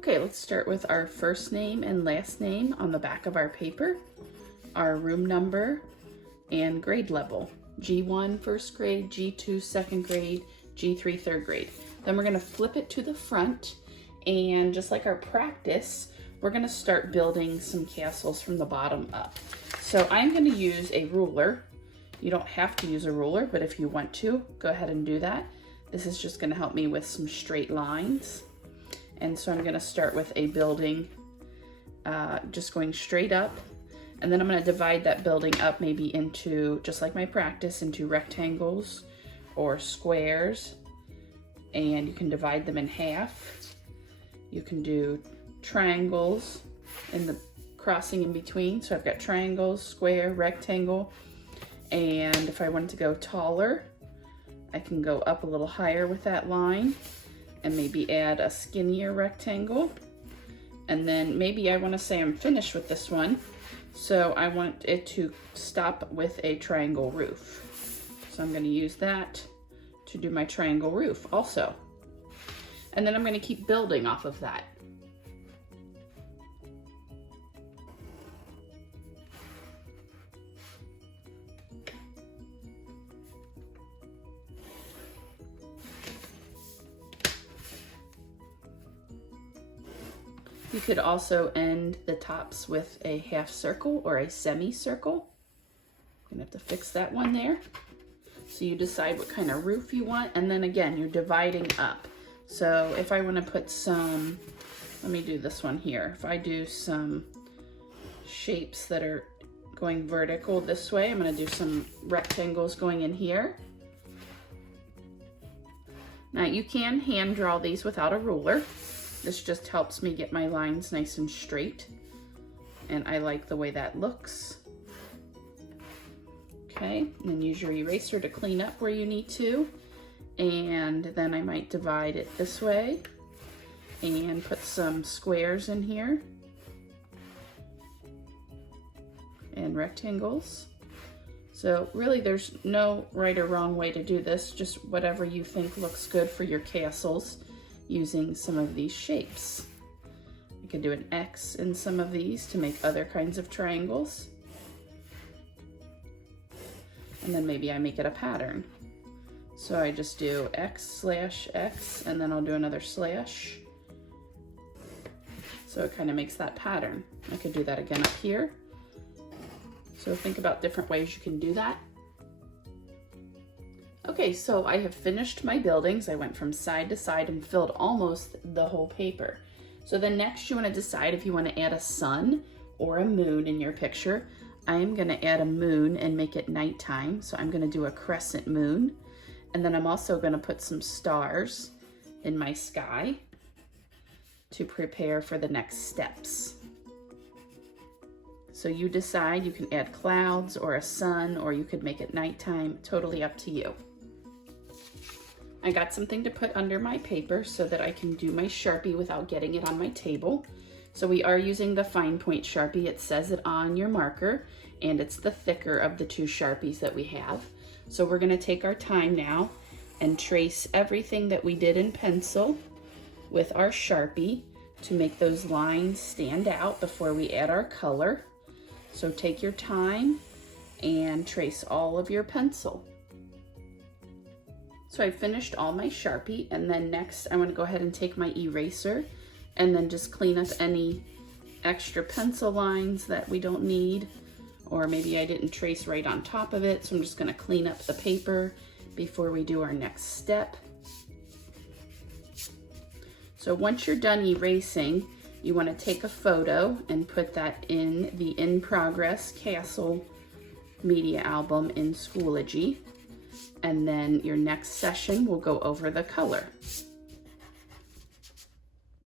Okay, let's start with our first name and last name on the back of our paper, our room number, and grade level. G1 first grade, G2 second grade, G3 third grade. Then we're gonna flip it to the front, and just like our practice, we're gonna start building some castles from the bottom up. So I'm gonna use a ruler. You don't have to use a ruler, but if you want to, go ahead and do that. This is just gonna help me with some straight lines. And so I'm gonna start with a building, just going straight up. And then I'm gonna divide that building up maybe into, just like my practice, into rectangles or squares. And you can divide them in half. You can do triangles in the crossing in between. So I've got triangles, square, rectangle. And if I wanted to go taller, I can go up a little higher with that line and maybe add a skinnier rectangle. And then maybe I want to say I'm finished with this one, so I want it to stop with a triangle roof. So I'm going to use that to do my triangle roof also. And then I'm going to keep building off of that. You could also end the tops with a half circle or a semicircle. I'm gonna have to fix that one there. So you decide what kind of roof you want, and then again, you're dividing up. So if I wanna put some, let me do this one here. If I do some shapes that are going vertical this way, I'm gonna do some rectangles going in here. Now you can hand draw these without a ruler. This just helps me get my lines nice and straight, and I like the way that looks. Okay, and then use your eraser to clean up where you need to, and then I might divide it this way and put some squares in here and rectangles. So really there's no right or wrong way to do this, just whatever you think looks good for your castles using some of these shapes. I could do an X in some of these to make other kinds of triangles. And then maybe I make it a pattern. So I just do X/X, and then I'll do another slash. So it kind of makes that pattern. I could do that again up here. So think about different ways you can do that. Okay, so I have finished my buildings. I went from side to side and filled almost the whole paper. So then next you want to decide if you want to add a sun or a moon in your picture. I am going to add a moon and make it nighttime. So I'm going to do a crescent moon. And then I'm also going to put some stars in my sky to prepare for the next steps. So you decide, you can add clouds or a sun, or you could make it nighttime, totally up to you. I got something to put under my paper so that I can do my Sharpie without getting it on my table. So we are using the fine point Sharpie. It says it on your marker, and it's the thicker of the two Sharpies that we have. So we're gonna take our time now and trace everything that we did in pencil with our Sharpie to make those lines stand out before we add our color. So take your time and trace all of your pencil. So I finished all my Sharpie, and then next I'm gonna go ahead and take my eraser and then just clean up any extra pencil lines that we don't need, or maybe I didn't trace right on top of it, so I'm just gonna clean up the paper before we do our next step. So once you're done erasing, you wanna take a photo and put that in the In Progress Castle media album in Schoology. And then your next session will go over the color.